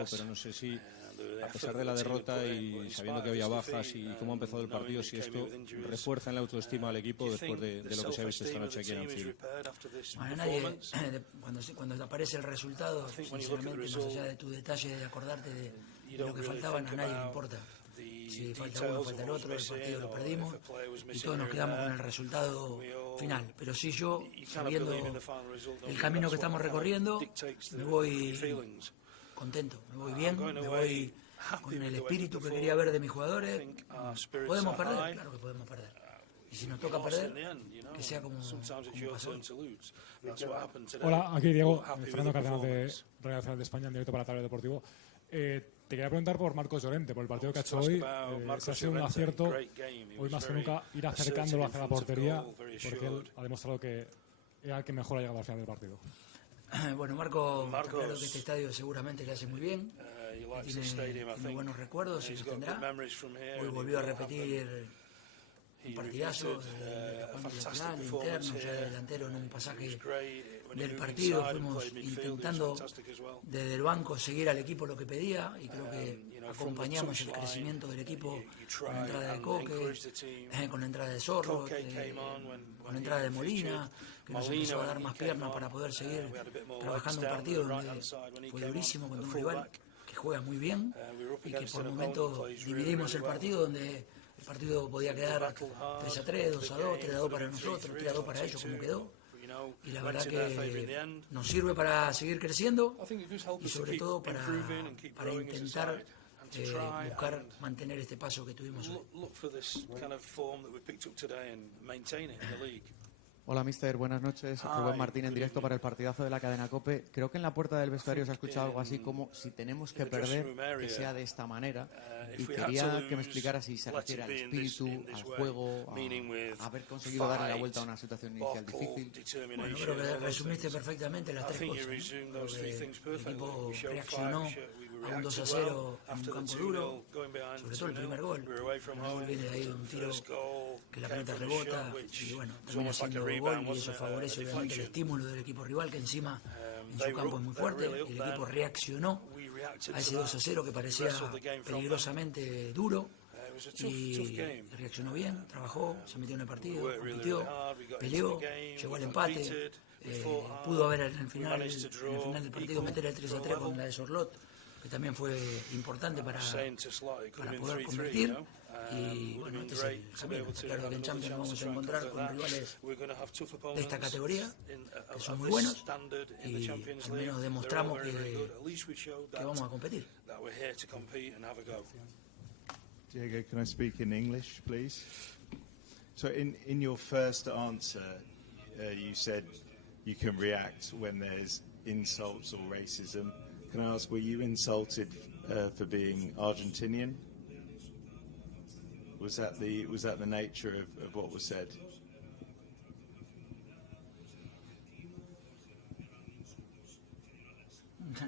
equipo, pero no sé si, a pesar de la derrota y sabiendo que había bajas y cómo ha empezado el partido, si esto refuerza en la autoestima al equipo después de lo que se ha visto esta noche aquí en Anfield. Bueno, nadie, cuando aparece el resultado, sinceramente, más allá de tu detalle de acordarte de lo que faltaban, a nadie le importa. Si falta uno, falta el otro, el partido lo perdimos y todos nos quedamos con el resultado final. Pero sí, yo, sabiendo el camino que estamos recorriendo, me voy contento, me voy bien, me voy con el espíritu que quería ver de mis jugadores. ¿Podemos perder? Claro que podemos perder. Y si nos toca perder, que sea como pasó. Hola, aquí Diego, Fernando Cardenal de Radio Nacional de España, en directo para Tablero Deportivo. Te quería preguntar por Marcos Llorente, por el partido que ha hecho hoy. Si ha sido un acierto, hoy más que nunca, ir acercándolo hacia la portería, porque él ha demostrado que era el que mejor ha llegado al final del partido. Bueno, Marco, está claro que este estadio seguramente le hace muy bien. Tiene buenos recuerdos y los tendrá. Hoy volvió a repetir un partidazo, lateral, interno, ya de delantero en un pasaje del partido. Fuimos intentando desde el banco seguir al equipo lo que pedía y creo que acompañamos el crecimiento del equipo con la entrada de Coque, con la entrada de Zorro, con la entrada de Molina, que nos empezó a dar más piernas para poder seguir trabajando un partido donde fue durísimo contra un rival que juega muy bien y que por momentos dividimos el partido donde el partido podía quedar 3-3, 2-2, 3-2 para nosotros, 3-2 para ellos, como quedó. Y la verdad que nos sirve para seguir creciendo y sobre todo para intentar buscar mantener este paso que tuvimos hoy. Hola, mister. Buenas noches. Rubén Martín en directo para el partidazo de la cadena COPE. Creo que en la puerta del vestuario se ha escuchado algo así como si tenemos que perder, que sea de esta manera. Y quería que me explicara si se refiere al espíritu, al juego, a haber conseguido darle la vuelta a una situación inicial difícil. Bueno, creo que resumiste perfectamente las tres cosas, ¿no? Creo que el equipo reaccionó a un 2-0 en un campo duro, sobre todo el primer gol. El primer gol viene de ahí de un tiro que la pelota rebota y bueno, termina siendo gol y eso favorece obviamente el estímulo del equipo rival, que encima en su campo es muy fuerte. El equipo reaccionó a ese 2-0 que parecía peligrosamente duro y reaccionó bien, trabajó, se metió en el partido, compitió, peleó, llegó al empate, pudo haber en el final del partido meter el 3-3 con la de Sorlot, que también fue importante para poder convertir. Y bueno, este es el camino. Claro que en Champions nos vamos a encontrar con rivales de esta categoría que son muy buenos y al menos demostramos que vamos a competir. Diego, can I speak in English, please? So in your first answer, you said you can react when there's insults or racism. Can I ask, were you insulted for being Argentinian? Was that the nature of what was said?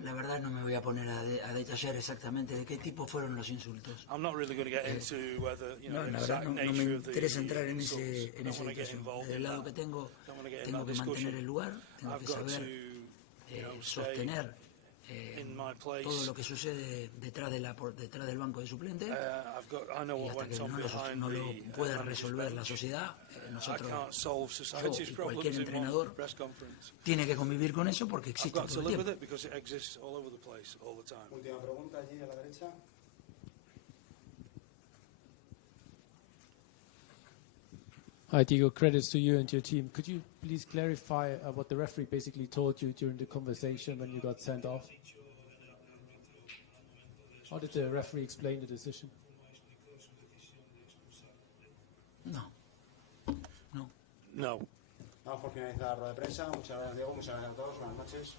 La verdad no me voy a poner a detallar exactamente de qué tipo fueron los insultos. I'm not really going to get into whether, la verdad no me interesa entrar en esa situación. Del lado que tengo que mantener el lugar, tengo que saber sostener todo lo que sucede detrás del banco de suplentes y hasta que no lo pueda resolver la sociedad, nosotros, yo y cualquier entrenador tiene que convivir con eso porque existe todo el tiempo. Última pregunta allí a la derecha. Hi, Diego. Credits to you and your team. Could you please clarify what the referee basically told you during the conversation when you got sent off? How did the referee explain the decision? No. Vamos por finalizar la rueda de prensa. Muchas gracias, Diego. Muchas gracias a todos. Buenas noches.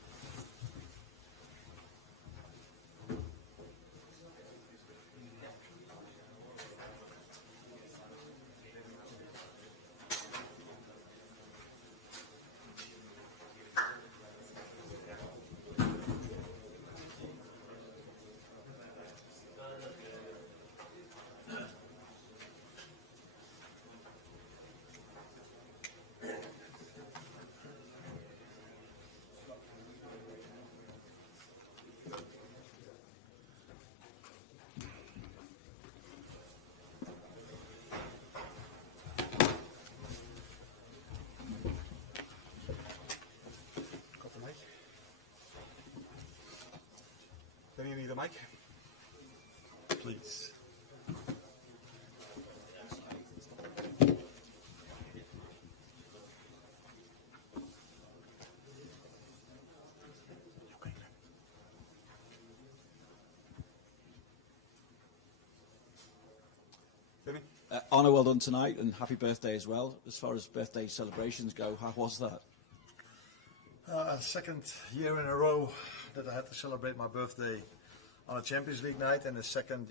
Then you need a mic. Please. Arno, well done tonight, and happy birthday as well. As far as birthday celebrations go, how was that? Second year in a row that I had to celebrate my birthday on a Champions League night, and the second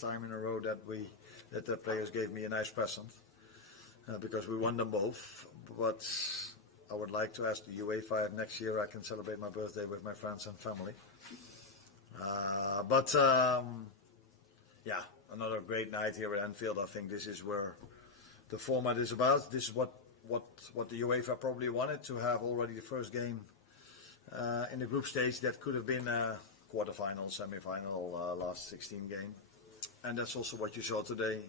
time in a row that the players gave me a nice present because we won them both. But I would like to ask the UEFA if next year I can celebrate my birthday with my friends and family. Yeah, another great night here at Anfield. I think this is where the format is about. This is what the UEFA probably wanted, to have already the first game in the group stage that could have been a quarter-final, semi-final, last 16 game. And that's also what you saw today.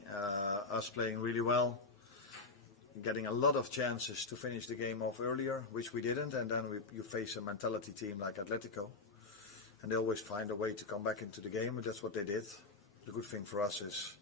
Us playing really well, getting a lot of chances to finish the game off earlier, which we didn't. And then you face a mentality team like Athletico, and they always find a way to come back into the game, and that's what they did. The good thing for us is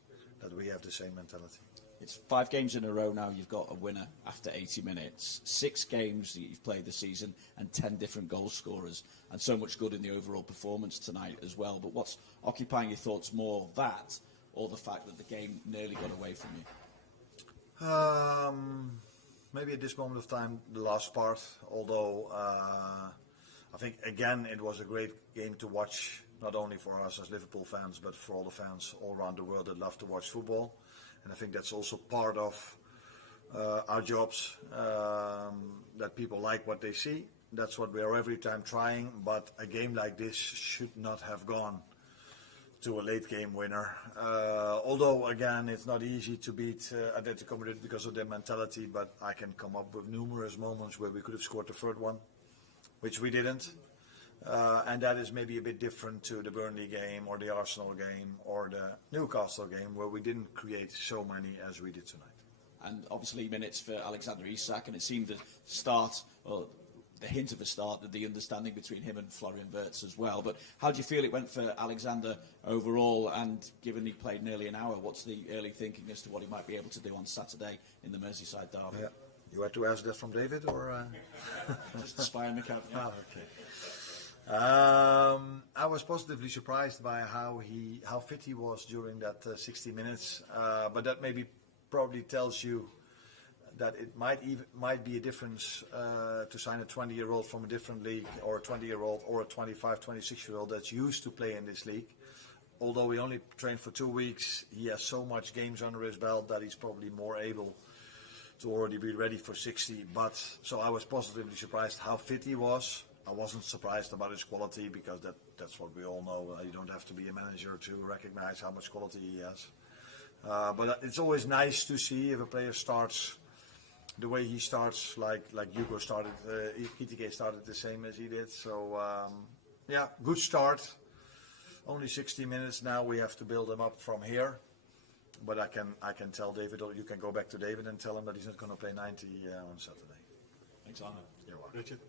that we have the same mentality. It's 5 games in a row now. You've got a winner after 80 minutes. 6 games that you've played this season and 10 different goal scorers. And so much good in the overall performance tonight as well. But what's occupying your thoughts more, that or the fact that the game nearly got away from you? Maybe at this moment of time, the last part. Although I think, again, it was a great game to watch, not only for us as Liverpool fans, but for all the fans all around the world that love to watch football. And I think that's also part of our jobs, that people like what they see. That's what we are every time trying. But a game like this should not have gone to a late game winner. Although, again, it's not easy to beat Athletico Madrid because of their mentality. But I can come up with numerous moments where we could have scored the third one, which we didn't. And that is maybe a bit different to the Burnley game or the Arsenal game or the Newcastle game, where we didn't create so many as we did tonight. And obviously minutes for Alexander Isak, and it seemed to start, or the hint of a start, of the understanding between him and Florian Wirtz as well. But how do you feel it went for Alexander overall? And given he played nearly an hour, what's the early thinking as to what he might be able to do on Saturday in the Merseyside derby? Yeah. You had to ask that from David, or just the spy on the account? Yeah. Okay. I was positively surprised by how fit he was during that 60 minutes, but that probably tells you that it might be a difference to sign a 20-year-old from a different league, or a 20-year-old or a 25, 26-year-old that's used to play in this league. Although he only trained for 2 weeks, he has so much games under his belt that he's probably more able to already be ready for 60. But so I was positively surprised how fit he was. I wasn't surprised about his quality, because that's what we all know. You don't have to be a manager to recognize how much quality he has. But it's always nice to see if a player starts the way he starts, like Hugo started, Kitike started the same as he did. So yeah, good start. Only 60 minutes now. We have to build him up from here. But I can tell David, or you can go back to David and tell him that he's not going to play 90 on Saturday. Thanks, Arno. You're welcome. Richard.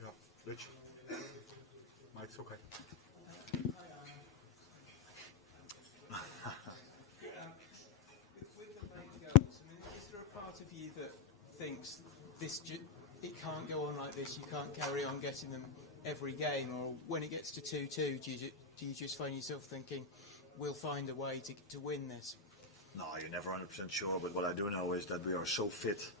Yeah, Rich. Mike's okay. With the late goals, is there a part of you that thinks it can't go on like this? You can't carry on getting them every game, or when it gets to 2-2, do you just find yourself thinking, we'll find a way to win this? No, you're never 100% sure, but what I do know is that we are so fit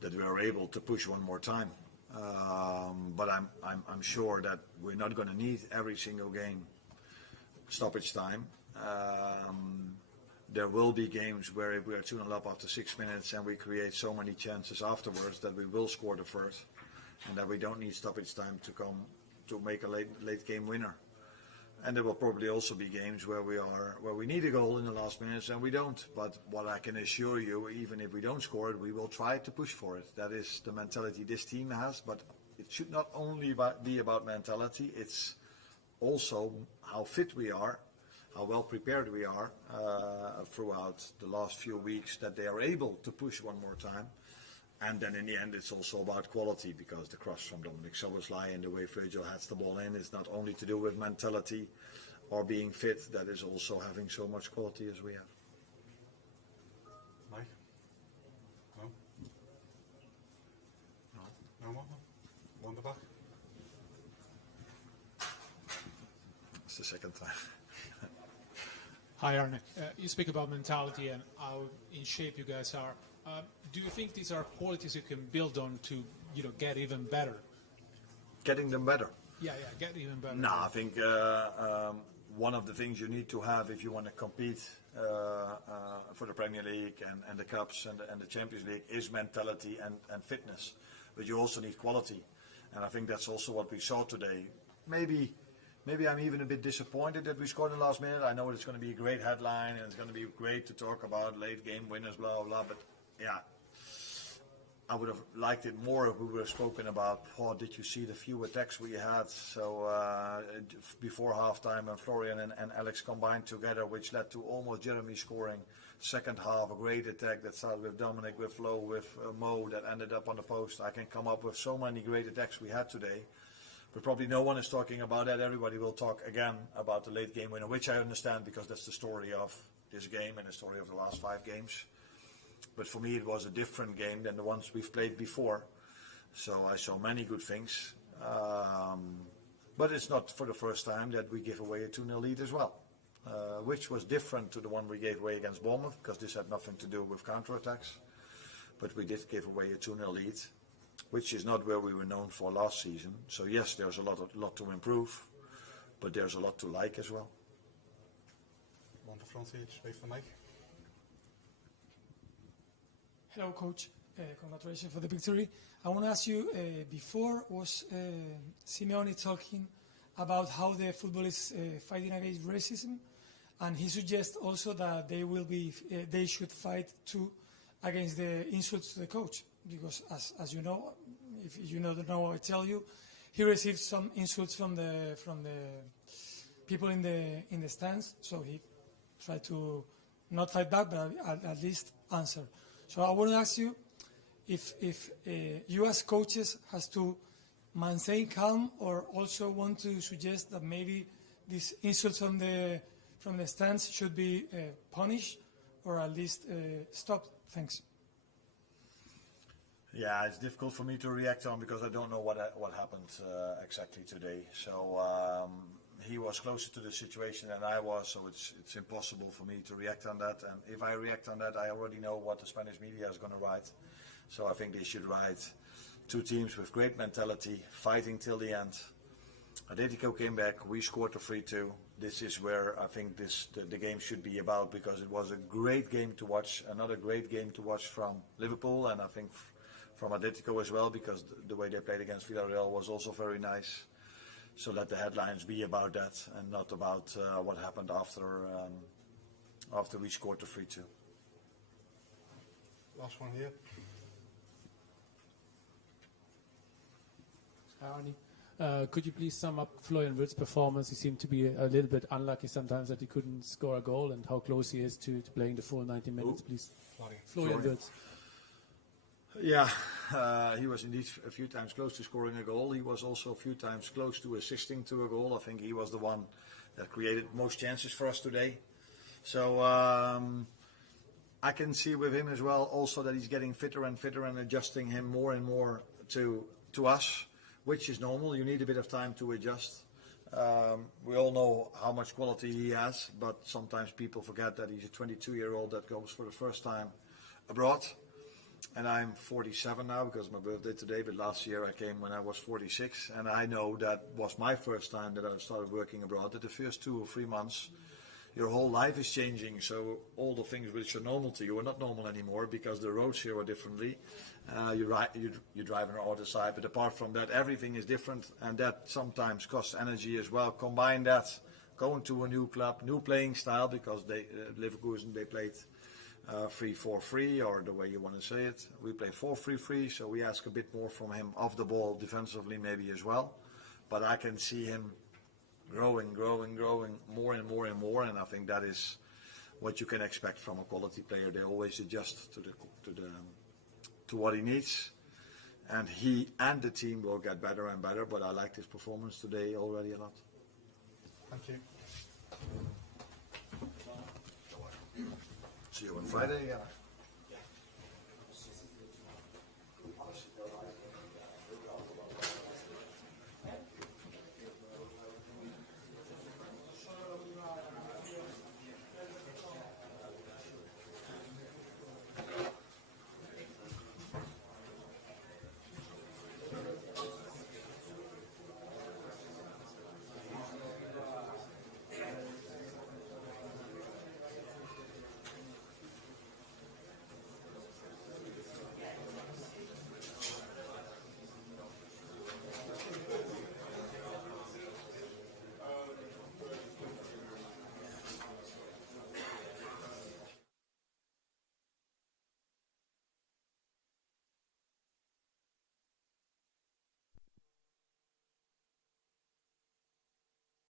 that we are able to push one more time. But I'm sure that we're not going to need every single game stoppage time. There will be games where if we are 2-0 up after 6 minutes and we create so many chances afterwards that we will score the first, and that we don't need stoppage time to make a late game winner. And there will probably also be games where we need a goal in the last minutes and we don't. But what I can assure you, even if we don't score it, we will try to push for it. That is the mentality this team has. But it should not only be about mentality. It's also how fit we are, how well prepared we are throughout the last few weeks, that they are able to push one more time. And then in the end, it's also about quality, because the cross from Dominic Szoboszlai and the way Virgil heads the ball in is not only to do with mentality or being fit, that is also having so much quality as we have. Mike? No? No? No more? One the back? It's the second time. Hi, Arne. You speak about mentality and how in shape you guys are. Do you think these are qualities you can build on to, get even better? Getting them better? Yeah, get even better. No, I think one of the things you need to have if you want to compete for the Premier League and the Cups and the Champions League is mentality and fitness. But you also need quality. And I think that's also what we saw today. Maybe I'm even a bit disappointed that we scored in the last minute. I know it's going to be a great headline and it's going to be great to talk about late game winners, blah, blah, blah. But yeah, I would have liked it more if we would have spoken about, did you see the few attacks we had? So before halftime, and Florian and Alex combined together, which led to almost Jeremy scoring. Second half, a great attack that started with Dominic, with Flo, with Mo, that ended up on the post. I can come up with so many great attacks we had today. But probably no one is talking about that. Everybody will talk again about the late game winner, which I understand because that's the story of this game and the story of the last 5 games. But for me, it was a different game than the ones we've played before. So I saw many good things. But it's not for the first time that we give away a 2-0 lead as well, which was different to the one we gave away against Bournemouth, because this had nothing to do with counterattacks. But we did give away a 2-0 lead, which is not where we were known for last season. So yes, there's a lot to improve, but there's a lot to like as well. One to front here, wait for Mike. Hello, Coach. Congratulations for the victory. I want to ask you, before was Simeone talking about how the football is fighting against racism, and he suggests also that they should fight too against the insults to the coach, because as you know, if you don't know, I tell you, he received some insults from the people in the stands, so he tried to not fight back, but at least answer. So I want to ask you if you as coaches has to maintain calm, or also want to suggest that maybe these insults from the stands should be punished or at least stopped. Thanks. Yeah, it's difficult for me to react on because I don't know what happened exactly today. So he was closer to the situation than I was, so it's impossible for me to react on that. And if I react on that, I already know what the Spanish media is going to write. So I think they should write 2 teams with great mentality, fighting till the end. Athletico came back, we scored the 3-2. This is where I think the game should be about, because it was a great game to watch, another great game to watch from Liverpool, and I think from Athletico as well, because the way they played against Villarreal was also very nice. So let the headlines be about that and not about what happened after we scored the 3-2. Last one here. Arnie, could you please sum up Florian Wirtz's performance? He seemed to be a little bit unlucky sometimes that he couldn't score a goal, and how close he is to playing the full 90 minutes, please. Florian Wirtz. Yeah, he was indeed a few times close to scoring a goal. He was also a few times close to assisting to a goal. I think he was the one that created most chances for us today. So I can see with him as well also that he's getting fitter and fitter and adjusting him more and more to us, which is normal. You need a bit of time to adjust. We all know how much quality he has, but sometimes people forget that he's a 22-year-old that goes for the first time abroad. And I'm 47 now because it's my birthday today, but last year I came when I was 46, and I know that was my first time that I started working abroad. That the first 2 or 3 months, your whole life is changing, so all the things which are normal to you are not normal anymore because the roads here are differently. You drive on the other side, but apart from that, everything is different, and that sometimes costs energy as well. Combine that, going to a new club, new playing style, because Leverkusen, they played 3-4-3, or the way you want to say it. We play 4-3-3, so we ask a bit more from him off the ball, defensively maybe as well. But I can see him growing more and more and more, and I think that is what you can expect from a quality player. They always adjust to to what he needs. And he and the team will get better and better, but I liked his performance today already a lot. Thank you. See you on Friday.